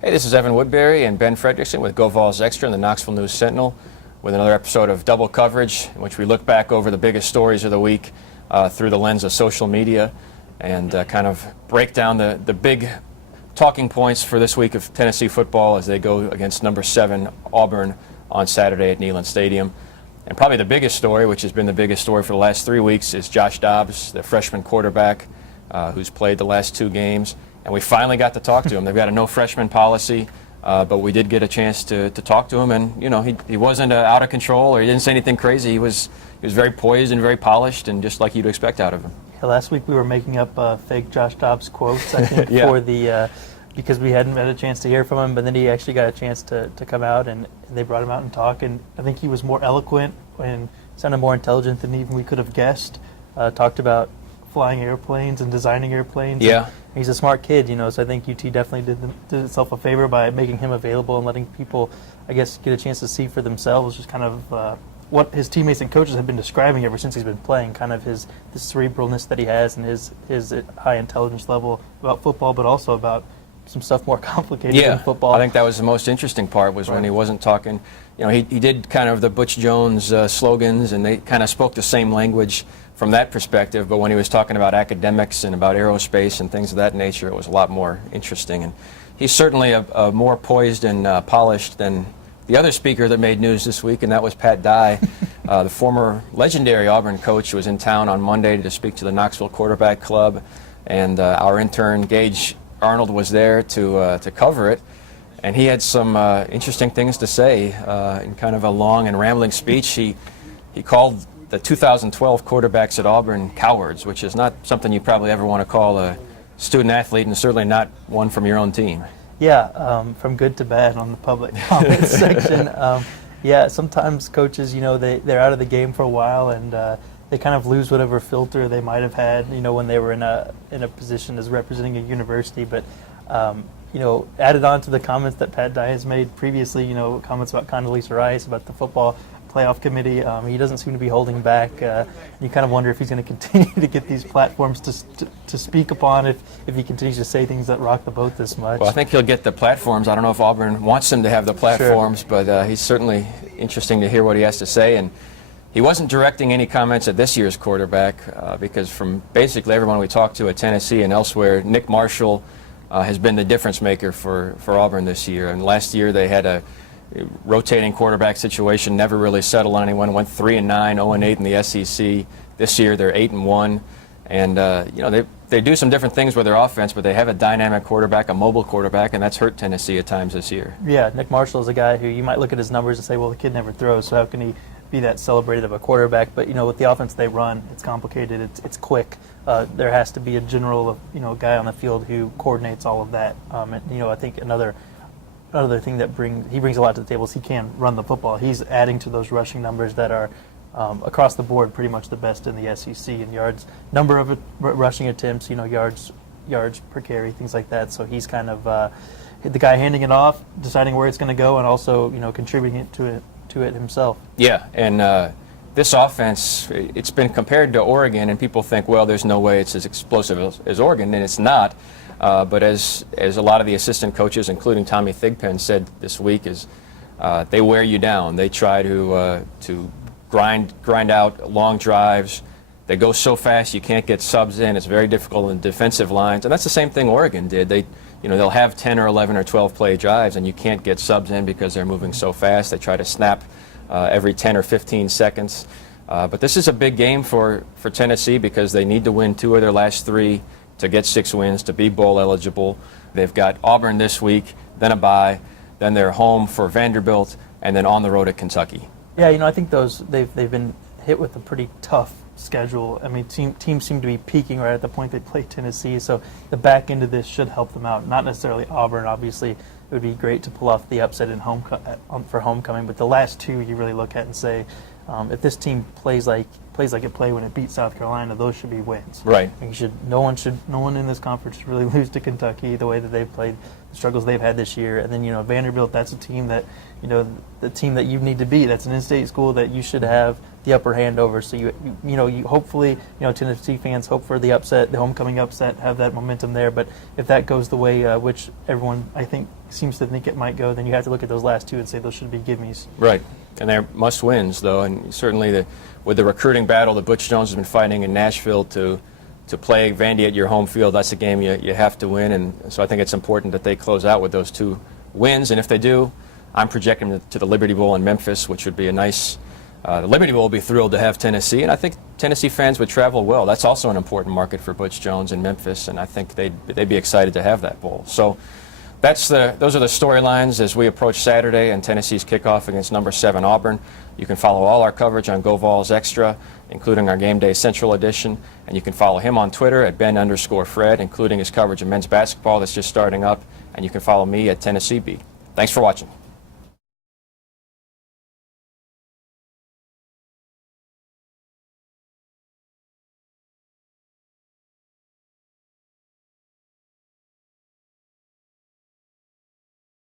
Hey, this is Evan Woodbery and Ben Frederickson with Go Vols Extra and the Knoxville News Sentinel with another episode of Double Coverage, in which we look back over the biggest stories of the week through the lens of social media and kind of break down the big talking points for this week of Tennessee football as they go against number 7 Auburn on Saturday at Neyland Stadium. And probably the biggest story, which has been the biggest story for the last 3 weeks, is Josh Dobbs, the freshman quarterback who's played the last 2 games. And we finally got to talk to him. They've got a no freshman policy, but we did get a chance to talk to him. And, you know, he wasn't out of control or he didn't say anything crazy. He was very poised and very polished and just like you'd expect out of him. Yeah, last week we were making up fake Josh Dobbs quotes, I think, yeah. for the because we hadn't had a chance to hear from him, but then he actually got a chance to come out, and they brought him out and talk. And I think he was more eloquent and sounded more intelligent than even we could have guessed. Talked about flying airplanes and designing airplanes. Yeah. He's a smart kid, you know, so I think UT definitely did itself a favor by making him available and letting people, I guess, get a chance to see for themselves just kind of what his teammates and coaches have been describing ever since he's been playing, kind of this cerebralness that he has and his high intelligence level about football, but also about some stuff more complicated than football. I think that was the most interesting part was when he wasn't talking. You know, he did kind of the Butch Jones slogans, and they kind of spoke the same language from that perspective, but when he was talking about academics and about aerospace and things of that nature, it was a lot more interesting. And he's certainly a more poised and polished than the other speaker that made news this week, and that was Pat Dye. The former legendary Auburn coach was in town on Monday to speak to the Knoxville Quarterback Club, and our intern, Gage Arnold, was there to cover it. And he had some interesting things to say in kind of a long and rambling speech. He called the 2012 quarterbacks at Auburn cowards, which is not something you probably ever want to call a student athlete, and certainly not one from your own team. Yeah, from good to bad on the public comment section. Yeah, sometimes coaches, you know, they're out of the game for a while, and they kind of lose whatever filter they might have had, you know, when they were in a position as representing a university. But you know, added on to the comments that Pat Dye has made previously, you know, comments about Condoleezza Rice, about the football playoff committee. He doesn't seem to be holding back. You kind of wonder if he's going to continue to get these platforms to speak upon if he continues to say things that rock the boat this much. Well, I think he'll get the platforms. I don't know if Auburn wants him to have the platforms, sure. But he's certainly interesting to hear what he has to say. And he wasn't directing any comments at this year's quarterback because from basically everyone we talked to at Tennessee and elsewhere, Nick Marshall has been the difference maker for Auburn this year. And last year they had a rotating quarterback situation, never really settled on anyone, went 3-9, 0-8 in the SEC. This year they're 8-1. And you know, they do some different things with their offense, but they have a dynamic quarterback, a mobile quarterback, and that's hurt Tennessee at times this year. Yeah, Nick Marshall is a guy who you might look at his numbers and say, well, the kid never throws, so how can he be that celebrated of a quarterback? But, you know, with the offense they run, it's complicated, it's quick. There has to be a general, you know, guy on the field who coordinates all of that. And, you know, I think another thing that he brings a lot to the table is he can run the football. He's adding to those rushing numbers that are across the board pretty much the best in the SEC in yards, number of rushing attempts, you know, yards per carry, things like that. So he's kind of the guy handing it off, deciding where it's going to go, and also, you know, contributing to it himself. Yeah, and this offense, it's been compared to Oregon, and people think, well, there's no way it's as explosive as Oregon, and it's not. But as a lot of the assistant coaches, including Tommy Thigpen, said this week, is they wear you down. They try to grind out long drives. They go so fast you can't get subs in. It's very difficult in defensive lines, and that's the same thing Oregon did. They'll have 10 or 11 or 12 play drives, and you can't get subs in because they're moving so fast. They try to snap every 10 or 15 seconds. But this is a big game for Tennessee because they need to win 2 of their last 3 to get 6 wins, to be bowl eligible. They've got Auburn this week, then a bye, then they're home for Vanderbilt, and then on the road at Kentucky. Yeah, you know, I think they've been hit with a pretty tough schedule. I mean, teams seem to be peaking right at the point they play Tennessee, so the back end of this should help them out. Not necessarily Auburn, obviously. It would be great to pull off the upset in for homecoming, but the last 2 you really look at and say, if this team plays like it played when it beat South Carolina, those should be wins. Right. No one in this conference should really lose to Kentucky the way that they've played, the struggles they've had this year. And then, you know, Vanderbilt, that's a team that, you know, the team that you need to beat. That's an in-state school that you should have the upper hand over. So you hopefully, Tennessee fans hope for the upset, the homecoming upset, have that momentum there. But if that goes the way which everyone I think seems to think it might go, then you have to look at those last two and say those should be gimmies. Right, and they're must wins though, and certainly with the recruiting battle that Butch Jones has been fighting in Nashville to play Vandy at your home field, that's a game you have to win, and so I think it's important that they close out with those 2 wins, and if they do, I'm projecting them to the Liberty Bowl in Memphis, which would be a nice. The Liberty Bowl will be thrilled to have Tennessee, and I think Tennessee fans would travel well. That's also an important market for Butch Jones in Memphis, and I think they'd be excited to have that bowl. So those are the storylines as we approach Saturday and Tennessee's kickoff against number 7 Auburn. You can follow all our coverage on GoVols Extra, including our Game Day Central edition, and you can follow him on Twitter at Ben_Fred, including his coverage of men's basketball that's just starting up, and you can follow me at Tennessee Beat. Thanks for watching.